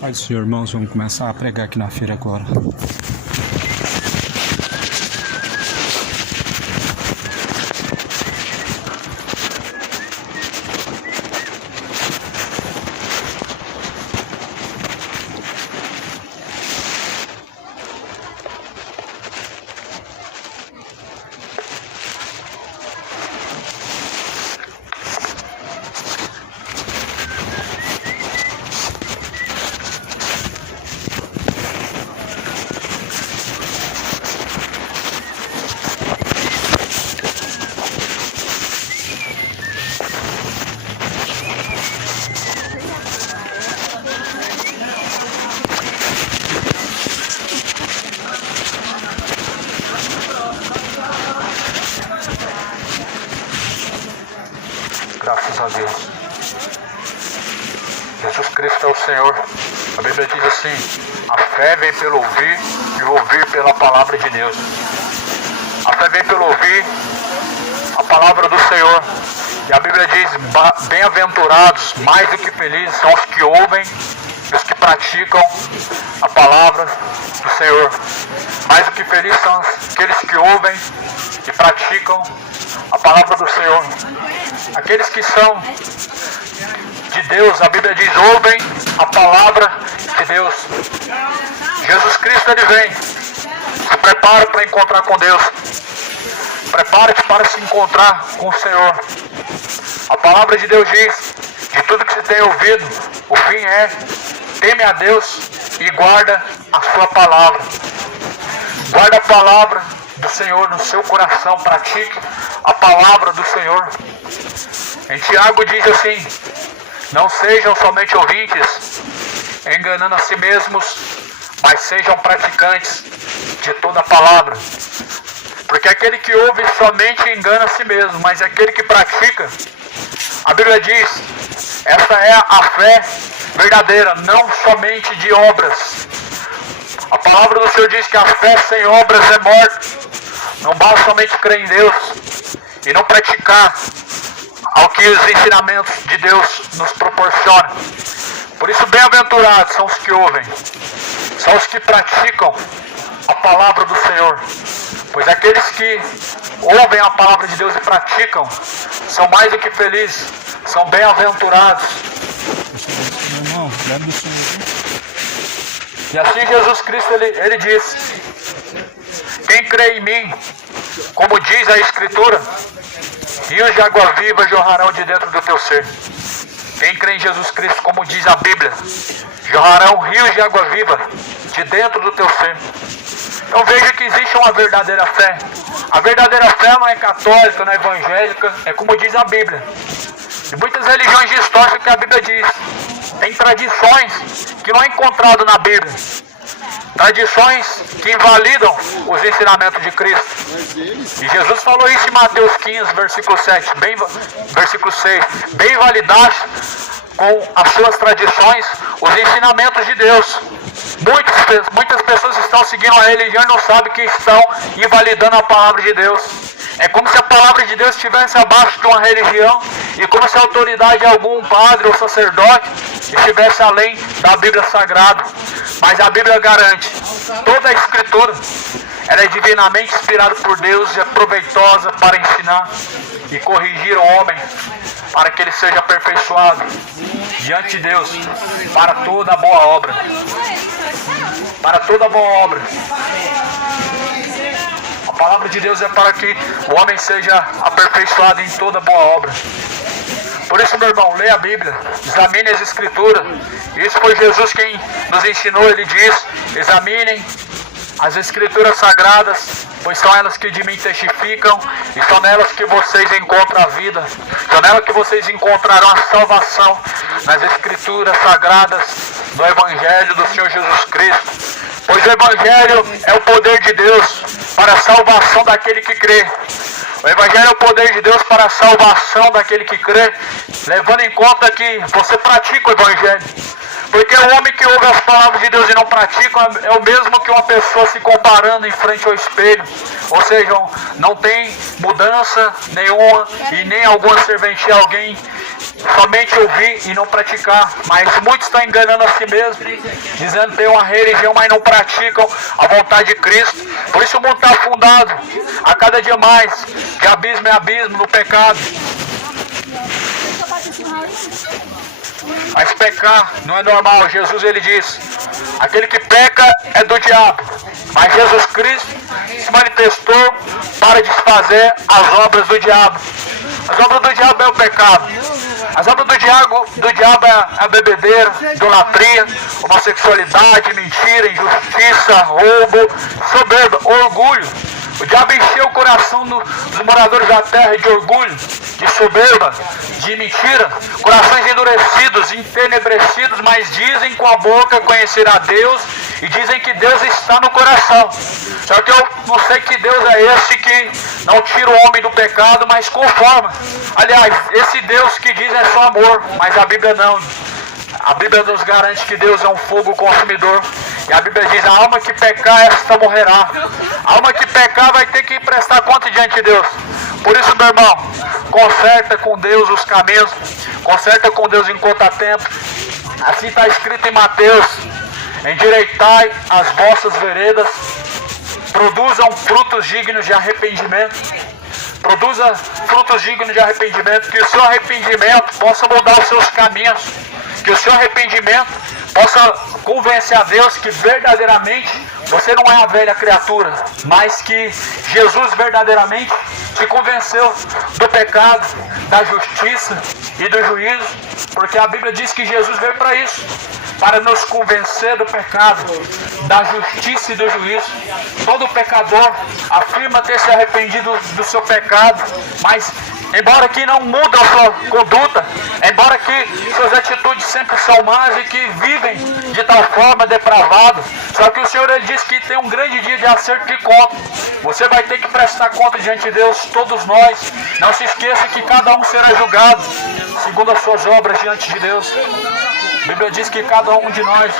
Pai do Senhor, irmãos, vamos começar a pregar aqui na feira agora. Graças a Deus. Jesus Cristo é o Senhor. A Bíblia diz assim: a fé vem pelo ouvir e o ouvir pela palavra de Deus. A fé vem pelo ouvir a palavra do Senhor. E a Bíblia diz: bem-aventurados, mais do que felizes, são os que ouvem e os que praticam a palavra do Senhor. Mais do que felizes são aqueles que ouvem e praticam a palavra do Senhor. Aqueles que são de Deus, a Bíblia diz, ouvem a palavra de Deus. Jesus Cristo, Ele vem. Se prepara para encontrar com Deus. Prepara-te para se encontrar com o Senhor. A palavra de Deus diz, de tudo que se tem ouvido, o fim é: teme a Deus e guarda a sua palavra. Guarda a palavra do Senhor no seu coração, pratique a palavra do Senhor. Em Tiago diz assim: não sejam somente ouvintes, enganando a si mesmos, mas sejam praticantes de toda a palavra. Porque aquele que ouve somente engana a si mesmo, mas aquele que pratica, a Bíblia diz, essa é a fé verdadeira, não somente de obras. A palavra do Senhor diz que a fé sem obras é morta. Não basta somente crer em Deus e não praticar ao que os ensinamentos de Deus nos proporcionam. Por isso, bem-aventurados são os que ouvem, são os que praticam a palavra do Senhor. Pois aqueles que ouvem a palavra de Deus e praticam são mais do que felizes, são bem-aventurados. E assim Jesus Cristo, ele diz: quem crê em mim, como diz a Escritura, rios de água viva jorrarão de dentro do teu ser. Quem crê em Jesus Cristo, como diz a Bíblia, jorrarão rios de água viva de dentro do teu ser. Então veja que existe uma verdadeira fé. A verdadeira fé não é católica, não é evangélica, é como diz a Bíblia. E muitas religiões distorcem o que a Bíblia diz. Tem tradições que não é encontrado na Bíblia. Tradições que invalidam os ensinamentos de Cristo. E Jesus falou isso em Mateus 15, versículo 7, versículo 6. Bem validaste com as suas tradições os ensinamentos de Deus. Muitas pessoas estão seguindo a religião e não sabem que estão invalidando a palavra de Deus. É como se a palavra de Deus estivesse abaixo de uma religião e como se a autoridade de algum padre ou sacerdote estivesse além da Bíblia Sagrada. Mas a Bíblia garante, toda a Escritura, ela é divinamente inspirada por Deus e é proveitosa para ensinar e corrigir o homem, para que ele seja aperfeiçoado diante de Deus, para toda boa obra. Para toda boa obra. A palavra de Deus é para que o homem seja aperfeiçoado em toda boa obra. Por isso, meu irmão, leia a Bíblia, examine as Escrituras. Isso foi Jesus quem nos ensinou. Ele diz: examinem as Escrituras Sagradas, pois são elas que de mim testificam, e são nelas que vocês encontram a vida. São nelas que vocês encontrarão a salvação, nas Escrituras Sagradas do Evangelho do Senhor Jesus Cristo. Pois o Evangelho é o poder de Deus para a salvação daquele que crê. O Evangelho é o poder de Deus para a salvação daquele que crê, levando em conta que você pratica o Evangelho. Porque o homem que ouve as palavras de Deus e não pratica é o mesmo que uma pessoa se comparando em frente ao espelho. Ou seja, não tem mudança nenhuma e nem alguma serventia a alguém somente ouvir e não praticar. Mas muitos estão enganando a si mesmos, dizendo que tem uma religião, mas não praticam a vontade de Cristo. Por isso o mundo está afundado a cada dia mais, de abismo em abismo, no pecado. Mas pecar não é normal. Jesus ele diz: aquele que peca é do diabo. Mas Jesus Cristo se manifestou para desfazer as obras do diabo. As obras do diabo é o pecado. As obras do diabo é a bebedeira, idolatria, homossexualidade, mentira, injustiça, roubo, soberba, orgulho. O diabo encheu o coração dos moradores da terra de orgulho, de soberba, de mentira, corações endurecidos, entenebrecidos, mas dizem com a boca conhecer a Deus e dizem que Deus está no coração. Só que eu não sei que Deus é esse que não tira o homem do pecado, mas conforma. Aliás, esse Deus que diz é só amor, mas a Bíblia não. A Bíblia nos garante que Deus é um fogo consumidor. E a Bíblia diz: a alma que pecar, esta morrerá. A alma que pecar vai ter que prestar conta diante de Deus. Por isso, meu irmão, conserta com Deus os caminhos. Conserta com Deus enquanto há tempo. Assim está escrito em Mateus: endireitai as vossas veredas, produzam frutos dignos de arrependimento. Produza frutos dignos de arrependimento, que o seu arrependimento possa mudar os seus caminhos, que o seu arrependimento possa convencer a Deus que verdadeiramente você não é a velha criatura, mas que Jesus verdadeiramente te convenceu do pecado, da justiça e do juízo, porque a Bíblia diz que Jesus veio para isso, para nos convencer do pecado, da justiça e do juízo. Todo pecador afirma ter se arrependido do seu pecado, mas embora que não muda a sua conduta, embora que suas atitudes sempre são más e que vivem de tal forma depravado, só que o Senhor ele diz que tem um grande dia de acerto de conta. Você vai ter que prestar conta diante de Deus, todos nós. Não se esqueça que cada um será julgado segundo as suas obras diante de Deus. A Bíblia diz que cada um de nós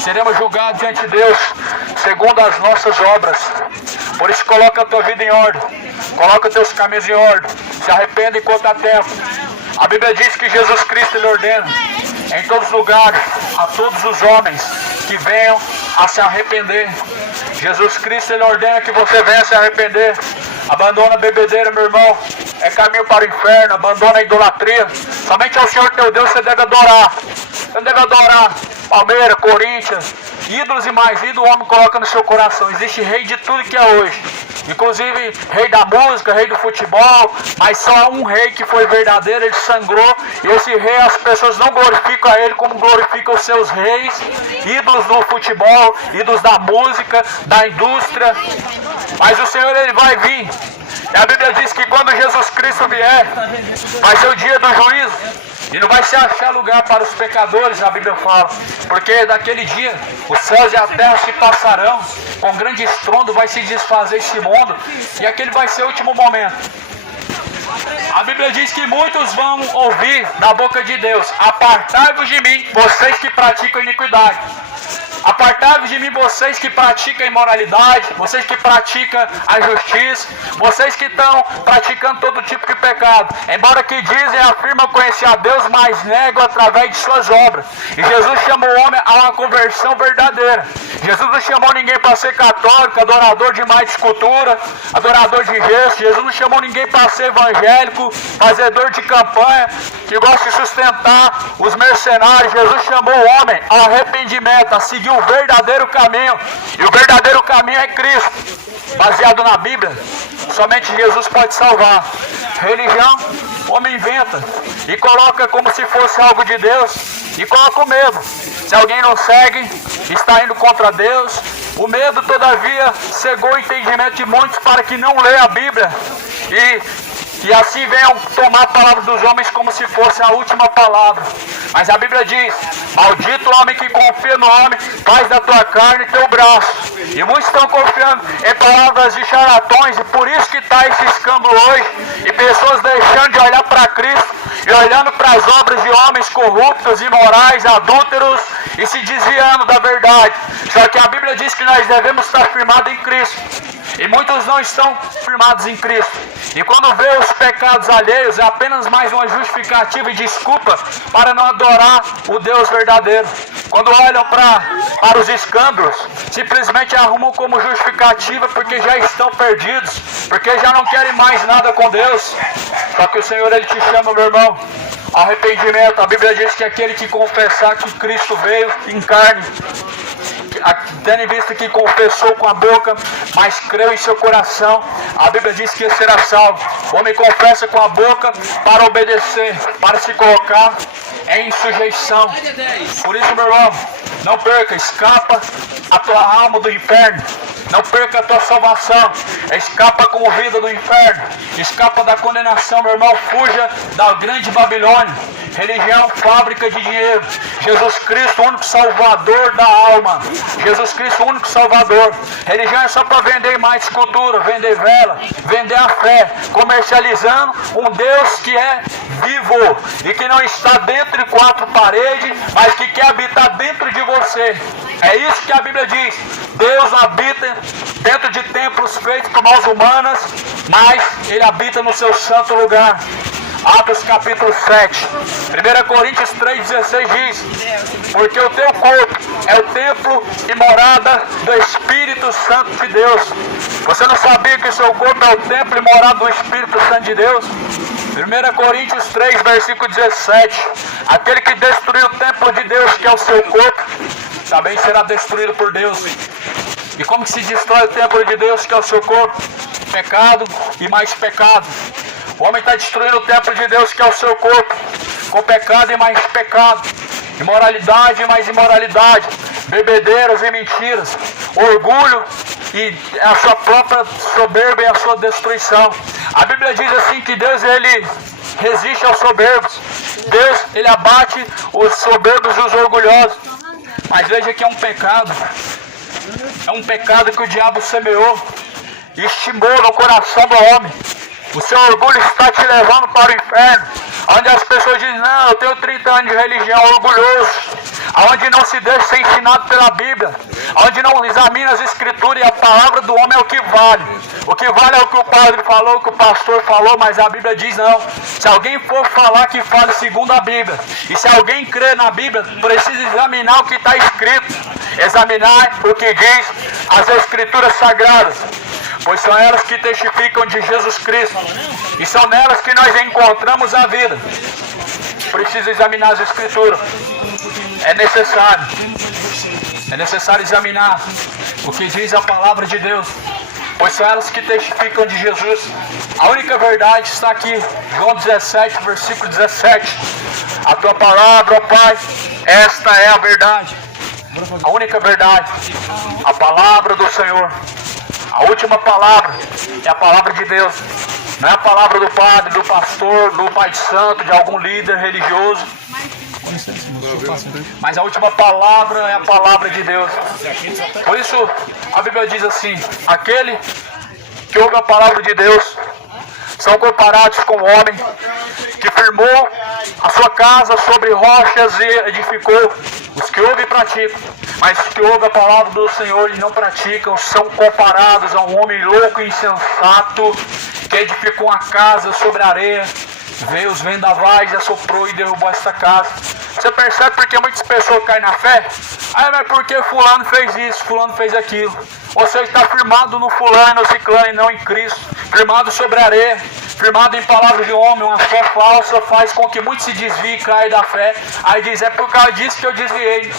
seremos julgados diante de Deus segundo as nossas obras. Por isso coloca a tua vida em ordem, coloca teus caminhos em ordem, se arrependa enquanto há tempo. A Bíblia diz que Jesus Cristo ele ordena em todos os lugares a todos os homens que venham a se arrepender. Jesus Cristo ele ordena que você venha se arrepender. Abandona a bebedeira, meu irmão, é caminho para o inferno. Abandona a idolatria. Somente ao Senhor teu Deus você deve adorar. Você não deve adorar Palmeiras, Corinthians, ídolos e mais ídolos o homem coloca no seu coração. Existe rei de tudo que é hoje, inclusive rei da música, rei do futebol, mas só há um rei que foi verdadeiro, ele sangrou, e esse rei as pessoas não glorificam a ele como glorificam os seus reis, ídolos do futebol, ídolos da música, da indústria. Mas o Senhor ele vai vir, e a Bíblia diz que quando Jesus Cristo vier, vai ser o dia do juízo. E não vai se achar lugar para os pecadores, a Bíblia fala. Porque naquele dia, os céus e a terra se passarão. Com grande estrondo vai se desfazer este mundo. E aquele vai ser o último momento. A Bíblia diz que muitos vão ouvir da boca de Deus: apartai-vos de mim, vocês que praticam iniquidade. Apartai-vos de mim, vocês que praticam imoralidade, vocês que praticam a justiça, vocês que estão praticando todo tipo de pecado. Embora que dizem, afirmam conhecer a Deus, mas negam através de suas obras. E Jesus chamou o homem a uma conversão verdadeira. Jesus não chamou ninguém para ser católico, adorador de imagem de escultura, adorador de gesso. Jesus não chamou ninguém para ser evangélico, fazedor de campanha, que gosta de sustentar os mercenários. Jesus chamou o homem ao arrependimento, a seguir o verdadeiro caminho. E o verdadeiro caminho é Cristo, baseado na Bíblia. Somente Jesus pode salvar. Religião, o homem inventa e coloca como se fosse algo de Deus, e coloca o medo. Se alguém não segue, está indo contra Deus. O medo, todavia, cegou o entendimento de muitos para que não leiam a Bíblia e assim venham tomar a palavra dos homens como se fosse a última palavra. Mas a Bíblia diz: maldito o homem que confia no homem, faz da tua carne teu braço. E muitos estão confiando em palavras de charlatões, e por isso que está esse escândalo hoje, e pessoas deixando de olhar para Cristo e olhando para as obras de homens corruptos, imorais, adúlteros, e se desviando da verdade. Só que a Bíblia diz que nós devemos estar firmados em Cristo. E muitos não estão firmados em Cristo. E quando vê os pecados alheios, é apenas mais uma justificativa e desculpa para não adorar o Deus verdadeiro. Quando olham para os escândalos, simplesmente arrumam como justificativa porque já estão perdidos, porque já não querem mais nada com Deus. Só que o Senhor, Ele te chama, meu irmão, ao arrependimento. A Bíblia diz que aquele que confessar que Cristo veio em carne, tendo em vista que confessou com a boca, mas creu em seu coração, a Bíblia diz que será salvo. O homem confessa com a boca para obedecer, para se colocar em sujeição. Por isso, meu irmão, não perca, escapa a tua alma do inferno. Não perca a tua salvação. Escapa com vida do inferno. Escapa da condenação, meu irmão. Fuja da grande Babilônia. Religião, fábrica de dinheiro. Jesus Cristo, o único salvador da alma. Jesus Cristo, o único salvador. Religião é só para vender mais escultura, vender vela, vender a fé, comercializando um Deus que é vivo e que não está dentro de quatro paredes, mas que quer habitar dentro de você. É isso que a Bíblia diz. Deus habita dentro de templos feitos por mãos humanas, mas Ele habita no seu santo lugar. Atos capítulo 7. 1 Coríntios 3,16 diz: porque o teu corpo é o templo e morada do Espírito Santo de Deus. Você não sabia que o seu corpo é o templo e morada do Espírito Santo de Deus? 1 Coríntios 3, versículo 17. Aquele que destruiu o templo de Deus, que é o seu corpo, também será destruído por Deus. E como que se destrói o templo de Deus, que é o seu corpo? Pecado e mais pecado. O homem está destruindo o templo de Deus, que é o seu corpo, com pecado e mais pecado, imoralidade e mais imoralidade, bebedeiras e mentiras, orgulho e a sua própria soberba e a sua destruição. A Bíblia diz assim que Deus, Ele resiste aos soberbos. Deus, Ele abate os soberbos e os orgulhosos. Mas veja que é um pecado. É um pecado que o diabo semeou e estimou no coração do homem. O seu orgulho está te levando para o inferno, onde as pessoas dizem: não, eu tenho 30 anos de religião, orgulhoso, onde não se deixa ser ensinado pela Bíblia, onde não examina as Escrituras, e a palavra do homem é o que vale. O que vale é o que o padre falou, o que o pastor falou, mas a Bíblia diz não. Se alguém for falar, que fale segundo a Bíblia. E se alguém crê na Bíblia, precisa examinar o que está escrito, examinar o que diz as Escrituras Sagradas, pois são elas que testificam de Jesus Cristo, e são nelas que nós encontramos a vida. Precisa examinar as Escrituras. É necessário examinar o que diz a palavra de Deus, pois são elas que testificam de Jesus. A única verdade está aqui, João 17, versículo 17. A tua palavra, ó Pai, esta é a verdade. A única verdade, a palavra do Senhor. A última palavra é a palavra de Deus. Não é a palavra do padre, do pastor, do pai de santo, de algum líder religioso. Mas a última palavra é a palavra de Deus. Por isso a Bíblia diz assim: aquele que ouve a palavra de Deus são comparados com o homem que firmou a sua casa sobre rochas e edificou. Os que ouvem e praticam, mas os que ouvem a palavra do Senhor e não praticam são comparados a um homem louco e insensato que edificou uma casa sobre a areia. Veio os vendavais, assoprou e derrubou essa casa. Você percebe porque muitas pessoas caem na fé? Ah, mas porque fulano fez isso, fulano fez aquilo. Você está firmado no fulano e no ciclano e não em Cristo. Firmado sobre a areia, firmado em palavras de homem. Uma fé falsa faz com que muitos se desviem e caem da fé. Aí diz: é por causa disso que eu desviei.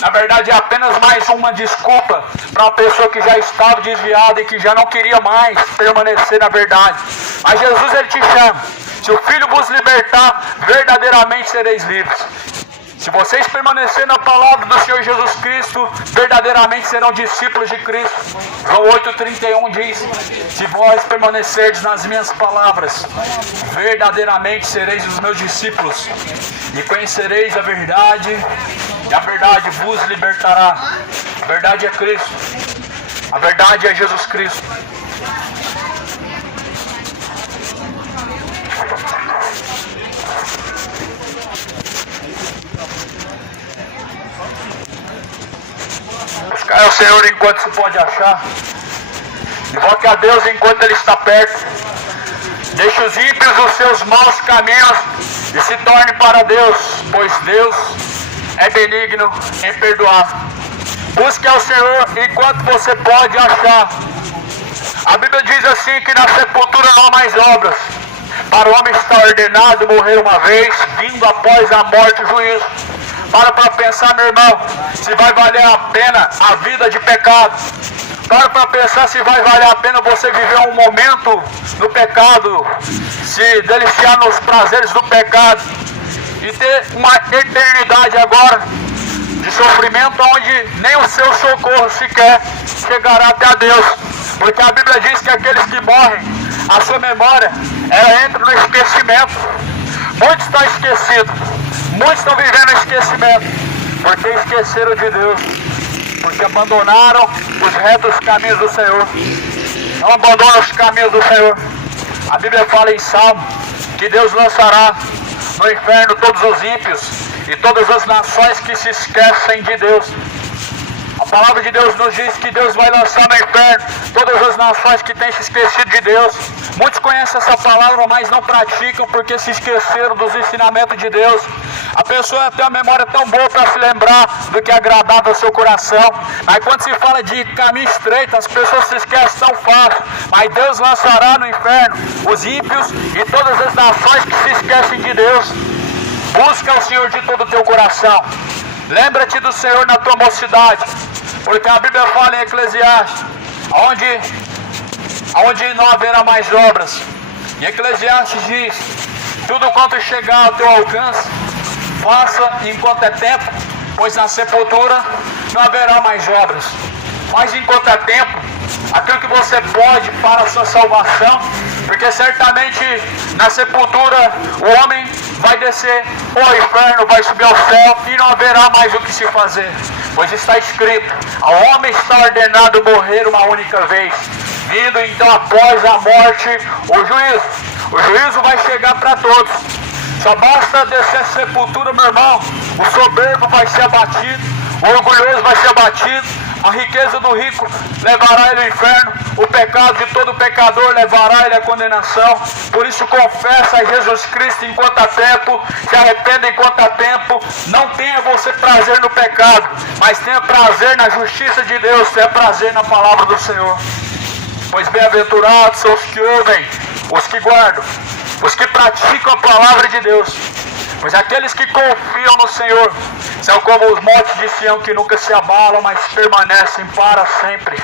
Na verdade é apenas mais uma desculpa para uma pessoa que já estava desviada e que já não queria mais permanecer na verdade. Mas Jesus, Ele te chama: se o Filho vos libertar, verdadeiramente sereis livres. Se vocês permanecerem na palavra do Senhor Jesus Cristo, verdadeiramente serão discípulos de Cristo. João 8,31 diz: se vós permanecerdes nas minhas palavras, verdadeiramente sereis os meus discípulos, e conhecereis a verdade, e a verdade vos libertará. A verdade é Cristo. A verdade é Jesus Cristo. Buscar o Senhor enquanto se pode achar, e Invoque a Deus enquanto Ele está perto. Deixe os ímpios os seus maus caminhos e se torne para Deus, pois Deus é benigno em perdoar. Busque ao Senhor enquanto você pode achar. A Bíblia diz assim que na sepultura não há mais obras. Para o homem está ordenado morrer uma vez, vindo após a morte o juízo. Para pensar, meu irmão, se vai valer a pena a vida de pecado. Para pensar se vai valer a pena você viver um momento no pecado, se deliciar nos prazeres do pecado e ter uma eternidade agora de sofrimento onde nem o seu socorro sequer chegará até a Deus. Porque a Bíblia diz que aqueles que morrem, a sua memória, ela entra no esquecimento. Muitos estão esquecidos, muitos estão vivendo esquecimento, porque esqueceram de Deus, porque abandonaram os retos caminhos do Senhor. Não abandona os caminhos do Senhor. A Bíblia fala em Salmo que Deus lançará no inferno todos os ímpios e todas as nações que se esquecem de Deus. A palavra de Deus nos diz que Deus vai lançar no inferno todas as nações que têm se esquecido de Deus. Muitos conhecem essa palavra, mas não praticam porque se esqueceram dos ensinamentos de Deus. A pessoa tem uma memória tão boa para se lembrar do que é agradável ao seu coração. Mas quando se fala de caminho estreito, as pessoas se esquecem tão fácil. Mas Deus lançará no inferno os ímpios e todas as nações que se esquecem de Deus. Busca o Senhor de todo o teu coração. Lembra-te do Senhor na tua mocidade, porque a Bíblia fala em Eclesiastes, onde não haverá mais obras. E Eclesiastes diz: tudo quanto chegar ao teu alcance, faça enquanto é tempo, pois na sepultura não haverá mais obras. Mas enquanto é tempo, aquilo que você pode para a sua salvação, porque certamente na sepultura o homem vai descer ao inferno, vai subir ao céu e não haverá mais o que se fazer, pois está escrito: ao homem está ordenado morrer uma única vez, vindo então após a morte o juízo. O juízo vai chegar para todos. Só basta descer a sepultura, meu irmão. O soberbo vai ser abatido, o orgulhoso vai ser abatido. A riqueza do rico levará ele ao inferno. O pecado de todo pecador levará ele à condenação. Por isso confessa a Jesus Cristo enquanto há tempo. Se arrependa enquanto há tempo. Não tenha você prazer no pecado, mas tenha prazer na justiça de Deus. Tenha prazer na palavra do Senhor. Pois bem-aventurados são os que ouvem, os que guardam, os que praticam a palavra de Deus. Pois aqueles que confiam no Senhor são como os montes de Sião que nunca se abalam, mas permanecem para sempre.